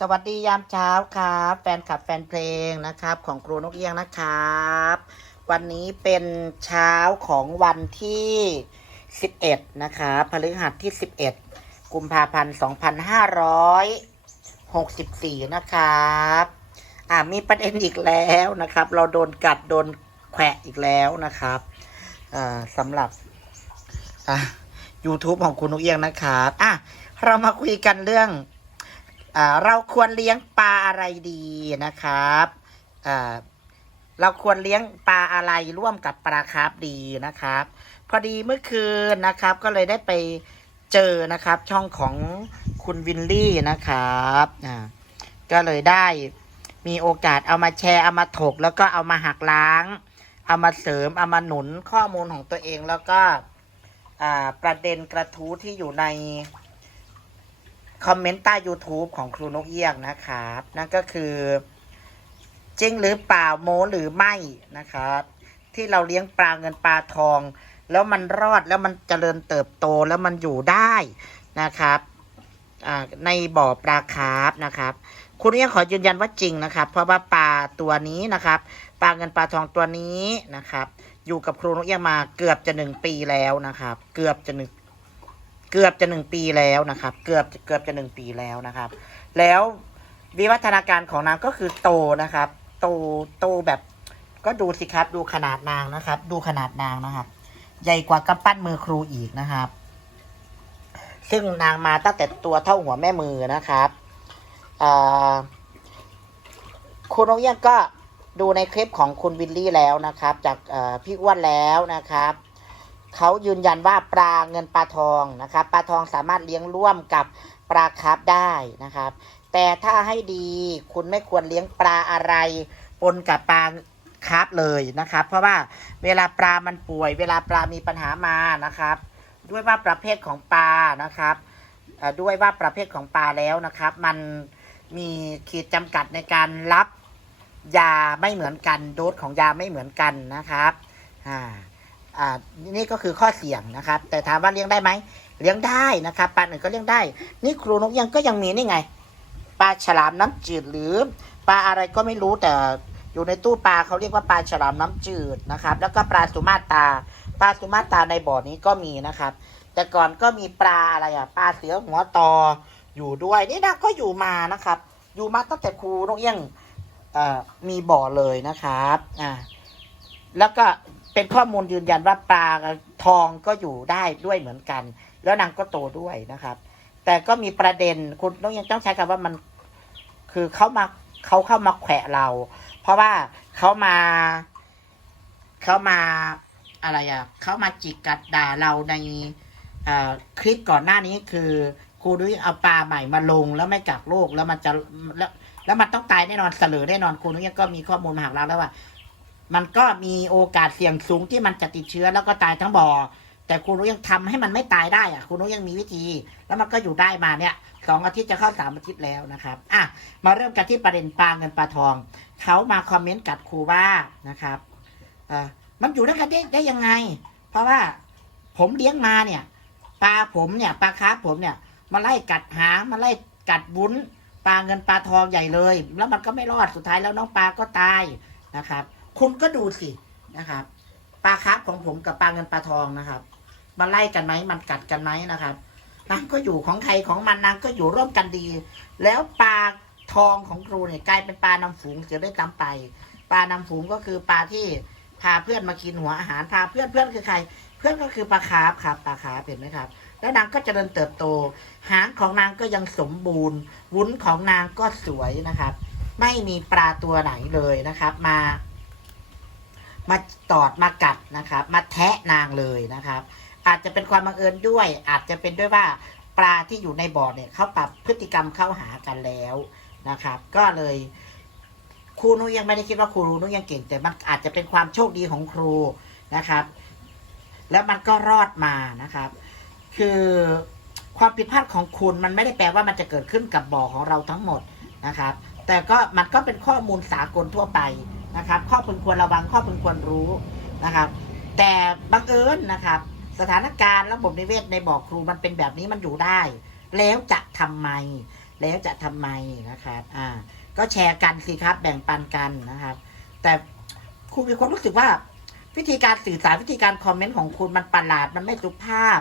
สวัสดียามเช้าครับแฟนคลับแฟนเพลงนะครับของครูนกเอี้ยงนะครับ วันนี้เป็นเช้าของวันที่ 11 นะครับพฤหัสที่ 11 กุมภาพันธ์2564 นะครับอ่ามีประเด็นอีกแล้วนะครับ เราโดนกัดโดนแขวะอีกแล้วนะครับอ่าสำหรับอ่า YouTube ของคุณนกเอี้ยงนะครับอะเรามาคุยกันเรื่อง เราควรเลี้ยงปลาอะไรดีนะครับเราควรเลี้ยงปลาอะไรร่วมกับปลาคาร์ฟดีนะครับ พอดีเมื่อคืนนะครับ ก็เลยได้ไปเจอนะครับ ช่องของคุณวินลี่นะครับก็เลยได้มีโอกาสเอามาแชร์เอามาถก แล้วก็เอามาหักล้าง เอามาเสริมเอามาหนุนข้อมูลของตัวเองแล้วก็ประเด็นกระทู้ที่อยู่ใน คอมเมนต์ใต้ YouTube ของครูนกเอี้ยงนะครับ นั่นก็คือ จริงหรือเปล่าโมหรือไม่นะครับ ที่เราเลี้ยงปลาเงินปลาทอง แล้วมันรอดแล้วมันเจริญเติบโตแล้วมันอยู่ได้นะครับในบ่อปลาคาร์ฟนะครับ คุณเอี้ยงขอยืนยันว่าจริงนะครับ เพราะว่าปลาตัวนี้นะครับ ปลาเงินปลาทองตัวนี้นะครับ อยู่กับครูนกเอี้ยงมาเกือบจะหนึ่งปีแล้วนะครับ เกือบจะหนึ่ง เกือบจะหนึ่งปีแล้วนะครับ เกือบเกือบจะหนึ่งปีแล้วนะครับ แล้ววิวัฒนาการของนางก็คือโตนะครับ โตโตแบบก็ดูสิครับ ดูขนาดนางนะครับ ดูขนาดนางนะครับ ใหญ่กว่ากำปั้นมือครูอีกนะครับ ซึ่งนางมาตั้งแต่ตัวเท่าหัวแม่มือนะครับคุณนกเอี้ยงก็ดูในคลิปของคุณวิลลี่แล้วนะครับ จากพี่อ้วนแล้วนะครับ เขายืนยันว่าปลาเงินปลาทองนะครับปลาทองสามารถเลี้ยงร่วมกับปลาคาร์ฟได้นะครับ แต่ถ้าให้ดีคุณไม่ควรเลี้ยงปลาอะไรปนกับปลาคาร์ฟเลยนะครับ เพราะว่าเวลาปลามันป่วย เวลาปลามีปัญหามานะครับ ด้วยว่าประเภทของปลานะครับด้วยว่าประเภทของปลาแล้วนะครับ มันมีขีดจำกัดในการรับยาไม่เหมือนกัน โดสของยาไม่เหมือนกันนะครับอ่า อ่านี่ก็คือข้อเสี่ยงนะครับ แต่ถามว่าเลี้ยงได้ไหมเลี้ยงได้นะครับปลาอื่นก็เลี้ยงได้ นี่ครูนกยังก็ยังมีนี่ไงปลาฉลามน้ำจืดหรือปลาอะไรก็ไม่รู้แต่อยู่ในตู้ปลาเขาเรียกว่าปลาฉลามน้ำจืดนะครับ แล้วก็ปลาสุมาตาปลาสุมาตาในบ่อนี้ก็มีนะครับ แต่ก่อนก็มีปลาอะไรอะปลาเสือหัวตออยู่ด้วยนี่นะก็อยู่มานะครับ อยู่มาตั้งแต่ครูนกเอี้ยงมีบ่อเลยนะครับอ่าแล้วก็ เป็นข้อมูลยืนยันว่าปลาทองก็อยู่ได้ด้วยเหมือนกัน แล้วนางก็โตด้วยนะครับ แต่ก็มีประเด็นคุณต้องยังต้องใช้คำว่ามัน คือเขามาเขาเข้ามาแขวะเรา เพราะว่าเขามาเขามาอะไรอะเขามาจิกกัดด่าเราในคลิปก่อนหน้านี้คือครูดุ้ยเอาปลาใหม่มาลงแล้วไม่กักโรคแล้วมันจะแล้วแล้วมันต้องตายแน่นอนเสลอแน่นอนครูนุ้ยก็มีข้อมูลมาหาเราแล้วว่า มันก็มีโอกาสเสี่ยงสูงที่มันจะติดเชื้อแล้วก็ตายทั้งบ่อ แต่ครูนุ้ยังทำให้มันไม่ตายได้อะครูนุ้ยังมีวิธี แล้วมันก็อยู่ได้มาเนี่ยสองอาทิตย์จะเข้าสามอาทิตย์แล้วนะครับอะมาเริ่มกันที่ประเด็นปลาเงินปลาทองเขามาคอมเมนต์กับครูว่านะครับเอ่อมันอยู่ด้วยกันได้ได้ยังไง เพราะว่าผมเลี้ยงมาเนี่ยปลาผมเนี่ยปลาคาร์ฟผมเนี่ยมาไล่กัดหางมาไล่กัดบุ้นปลาเงินปลาทองใหญ่เลย แล้วมันก็ไม่รอดสุดท้ายแล้วน้องปลาก็ตายนะครับ คุณก็ดูสินะครับ ปลาคาร์ฟของผมกับปลาเงินปลาทองนะครับมันไล่กันไหมมันกัดกันไหมนะครับนางก็อยู่ของใครของมันนางก็อยู่ร่วมกันดี แล้วปลาทองของครูเนี่ยกลายเป็นปลานำฝูงเสียด้วยซ้ำไปปลานำฝูงก็คือปลาที่พาเพื่อนมากินหัวอาหารพาเพื่อนเพื่อนคือใคร เพื่อนก็คือปลาคาร์ฟครับปลาคาร์ฟเห็นไหมครับ แล้วนางก็จเจริญเติบโต หางของนางก็ยังสมบูรณ์ วุ้นของนางก็สวยนะครับ ไม่มีปลาตัวไหนเลยนะครับ มา มาตอดมากัดนะครับ มาแทะนางเลยนะครับ อาจจะเป็นความบังเอิญด้วย อาจจะเป็นด้วยว่าปลาที่อยู่ในบ่อเนี่ยเขาปรับพฤติกรรมเข้าหากันแล้วนะครับ ก็เลยครูนุยังไม่ได้คิดว่าครูนุยังเก่ง แต่มันอาจจะเป็นความโชคดีของครูนะครับ แล้วมันก็รอดมานะครับ คือความผิดพลาดของคุณมันไม่ได้แปลว่ามันจะเกิดขึ้นกับบ่อของเราทั้งหมดนะครับ แต่ก็มันก็เป็นข้อมูลสากลทั่วไป นะครับ ข้อพึงควรระวังข้อพึงควรรู้นะครับ แต่บังเอิญนะครับ สถานการณ์ระบบนิเวศในบ่อครูมันเป็นแบบนี้มันอยู่ได้ แล้วจะทำไม แล้วจะทำไมนะครับ อ่า ก็แชร์กันสิครับ แบ่งปันกันนะครับ แต่ครูมีความรู้สึกว่าวิธีการสื่อสารวิธีการคอมเมนต์ของคุณมันประหลาดมันไม่สุภาพ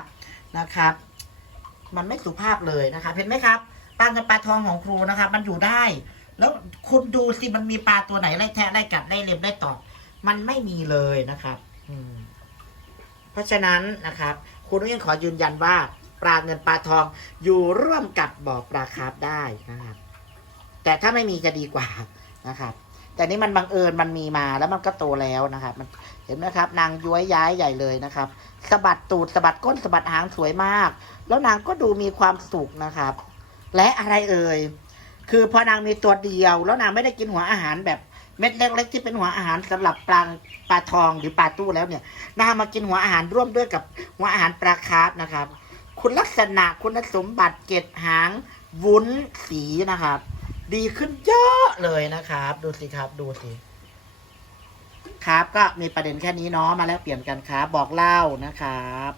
นะครับ มันไม่สุภาพเลยนะครับเห็นไหมครับปลาเงินปลาทองของครูนะครับมันอยู่ได้ แล้วคุณดูสิมันมีปลาตัวไหนไล่แทะไล่กัดไล่เล็บไล่ตอกมันไม่มีเลยนะครับ อืม เพราะฉะนั้นนะครับ คุณนุ้ยขอยืนยันว่า ปลาเงินปลาทองอยู่ร่วมกับบ่อปลาคาร์ฟได้นะครับ แต่ถ้าไม่มีจะดีกว่านะครับ แต่นี่มันบังเอิญมันมีมาแล้วมันก็โตแล้วนะครับ มันเห็นไหมครับ นางย้วยย้ายใหญ่เลยนะครับสะบัดตูดสะบัดก้นสะบัดหางสวยมาก แล้วนางก็ดูมีความสุขนะครับ และอะไรเอ่ย คือพอนางมีตัวเดียว แล้วนางไม่ได้กินหัวอาหารแบบเม็ดเล็กๆที่เป็นหัวอาหารสำหรับปลาปลาทองหรือปลาตู้แล้วเนี่ยนางมากินหัวอาหารร่วมด้วยกับหัวอาหารปลาคาร์ฟนะครับ คุณลักษณะคุณสมบัติเกล็ดหางวุ้นสีนะครับ ดีขึ้นเยอะเลยนะครับ ดูสิครับดูสิครับ ก็มีประเด็นแค่นี้เนาะมาแล้วเปลี่ยนกันครับบอกเล่านะครับ